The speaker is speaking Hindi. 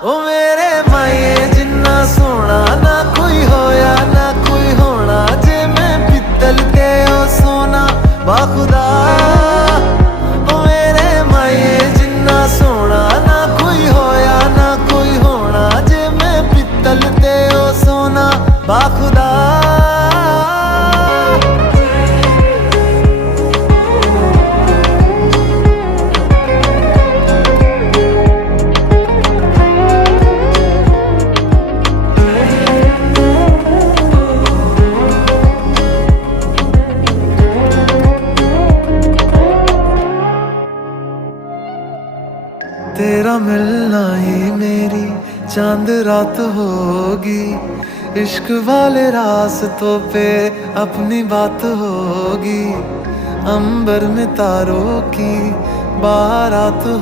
ओ मेरे माए जिन्ना सोना ना कोई होया ना कोई होना, जे मैं पित्तल ते ओ सोना बाखुदा। ओ मेरे माए जिन्ना सोना ना कोई होया ना कोई होना, जे मैं पित्तल ते ओ सोना बाखुदा। तेरा मिलना ही मेरी चांद रात होगी, इश्क वाले रास्तों पे अपनी बात होगी, अंबर में तारों की बारात